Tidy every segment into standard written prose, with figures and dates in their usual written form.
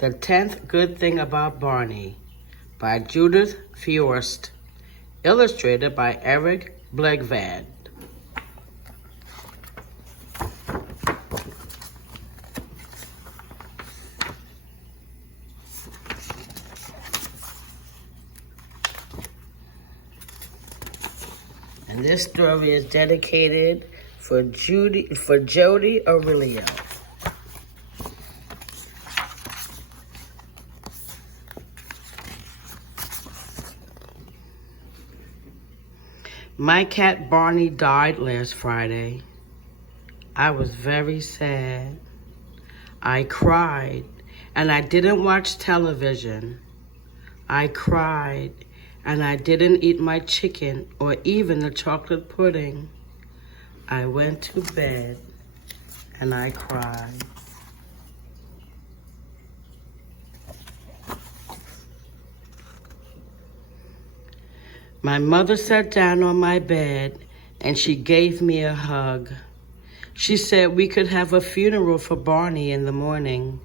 The 10th Good Thing About Barney by Judith Viorst, illustrated by Eric Blegvad. And this story is dedicated for Jody Aurelio. My cat Barney died last Friday. I was very sad. I cried, and I didn't watch television. I cried, and I didn't eat my chicken or even the chocolate pudding. I went to bed, and I cried. My mother sat down on my bed, and she gave me a hug. She said we could have a funeral for Barney in the morning.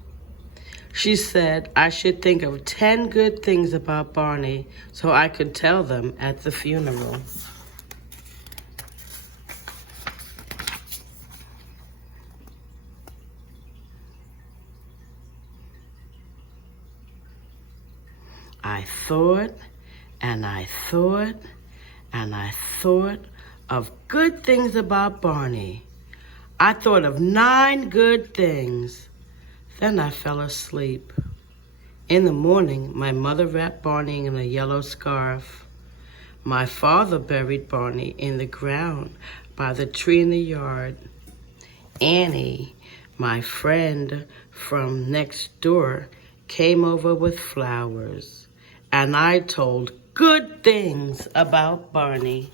She said I should think of 10 good things about Barney so I could tell them at the funeral. I thought, and I thought, and I thought of good things about Barney. I thought of 9 good things. Then I fell asleep. In the morning, my mother wrapped Barney in a yellow scarf. My father buried Barney in the ground by the tree in the yard. Annie, my friend from next door, came over with flowers, and I told good things about Barney.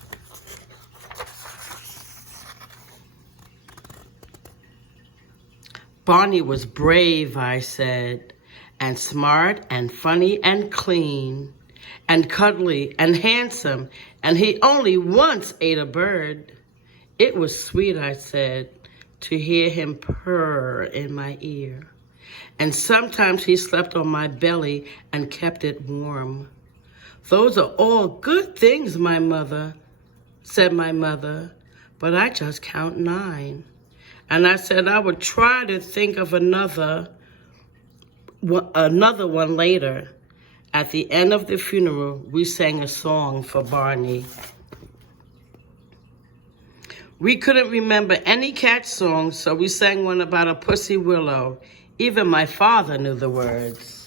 Barney was brave, I said, and smart and funny and clean and cuddly and handsome, and he only once ate a bird. It was sweet, I said, to hear him purr in my ear. And sometimes he slept on my belly and kept it warm. Those are all good things, said my mother, but I just count 9. And I said I would try to think of another one later. At the end of the funeral, we sang a song for Barney. We couldn't remember any cat songs, so we sang one about a pussy willow. Even my father knew the words.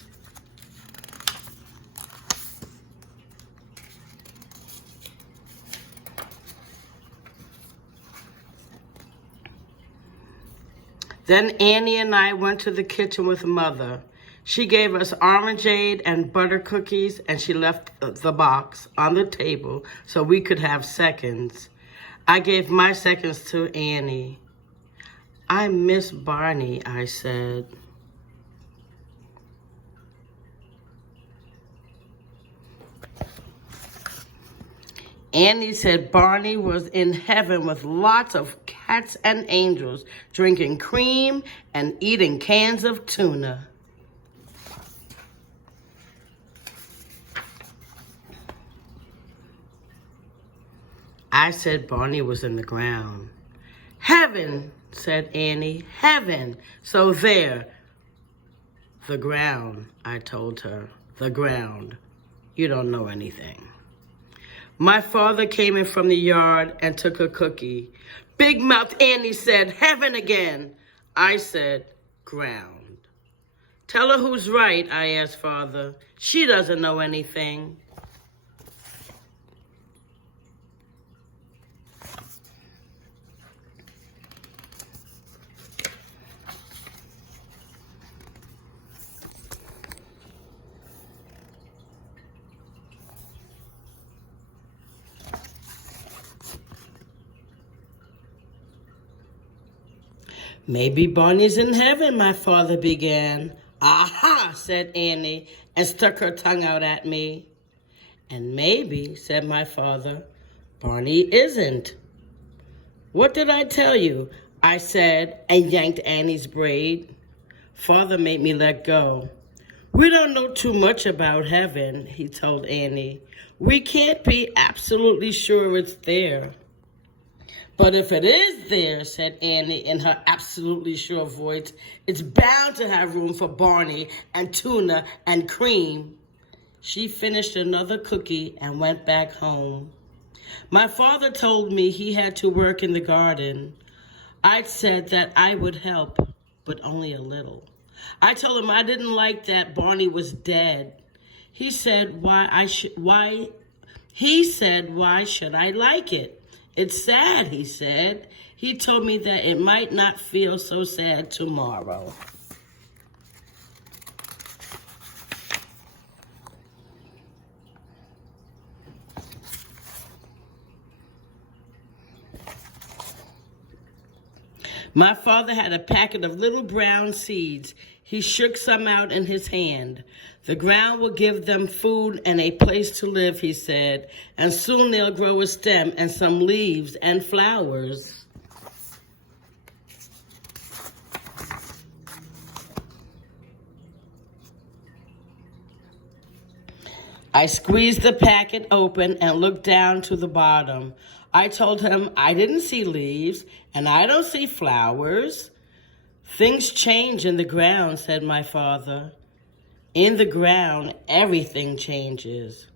Then Annie and I went to the kitchen with Mother. She gave us orangeade and butter cookies, and she left the box on the table so we could have seconds. I gave my seconds to Annie. I miss Barney, I said. Annie said Barney was in heaven with lots of cats and angels, drinking cream and eating cans of tuna. I said Barney was in the ground. Heaven, said Annie, heaven. So there, the ground, I told her, the ground. You don't know anything. My father came in from the yard and took a cookie. Big mouth Annie said, heaven again. I said, ground. Tell her who's right, I asked Father. She doesn't know anything. Maybe Barney's in heaven, my father began. Aha, said Annie, and stuck her tongue out at me. And maybe, said my father, Barney isn't. What did I tell you? I said, and yanked Annie's braid. Father made me let go. We don't know too much about heaven, he told Annie. We can't be absolutely sure it's there. But if it is there, said Annie in her absolutely sure voice, it's bound to have room for Barney and tuna and cream. She finished another cookie and went back home. My father told me he had to work in the garden. I'd said that I would help, but only a little. I told him I didn't like that Barney was dead. He said, why should I like it? It's sad, he said. He told me that it might not feel so sad tomorrow. My father had a packet of little brown seeds. He shook some out in his hand. The ground will give them food and a place to live, he said, and soon they'll grow a stem and some leaves and flowers. I squeezed the packet open and looked down to the bottom. I told him I didn't see leaves and I don't see flowers. Things change in the ground, said my father. In the ground, everything changes.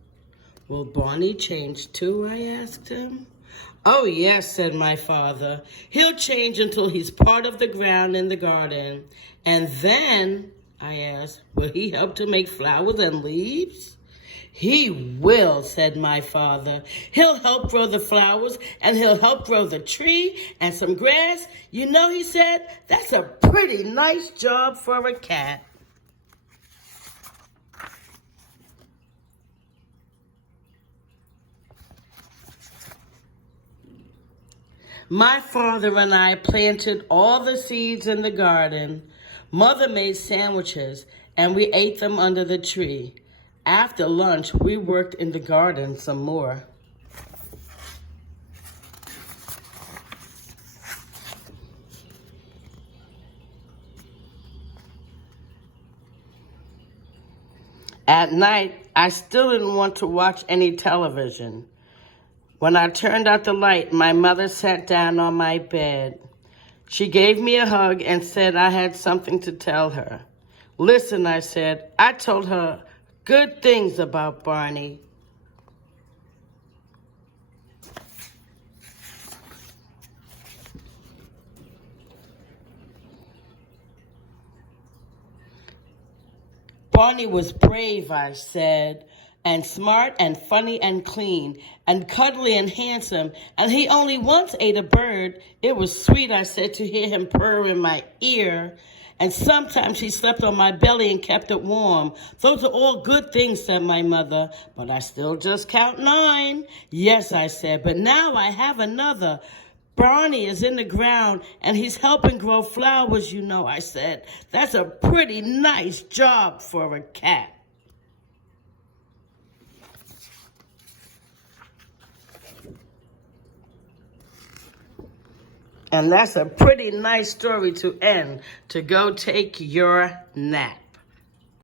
Will Barney change too, I asked him. Oh, yes, said my father. He'll change until he's part of the ground in the garden. And then, I asked, will he help to make flowers and leaves? He will, said my father. He'll help grow the flowers, and he'll help grow the tree and some grass. You know, he said, that's a pretty nice job for a cat. My father and I planted all the seeds in the garden. Mother made sandwiches, and we ate them under the tree. After lunch, we worked in the garden some more. At night, I still didn't want to watch any television. When I turned out the light, my mother sat down on my bed. She gave me a hug and said I had something to tell her. Listen, I said, I told her good things about Barney. Barney was brave, I said, and smart and funny and clean and cuddly and handsome, and he only once ate a bird. It was sweet, I said, to hear him purr in my ear. And sometimes he slept on my belly and kept it warm. Those are all good things, said my mother, but I still just count 9. Yes, I said, but now I have another. Barney is in the ground, and he's helping grow flowers, you know, I said. That's a pretty nice job for a cat. And that's a pretty nice story to end, to go take your nap.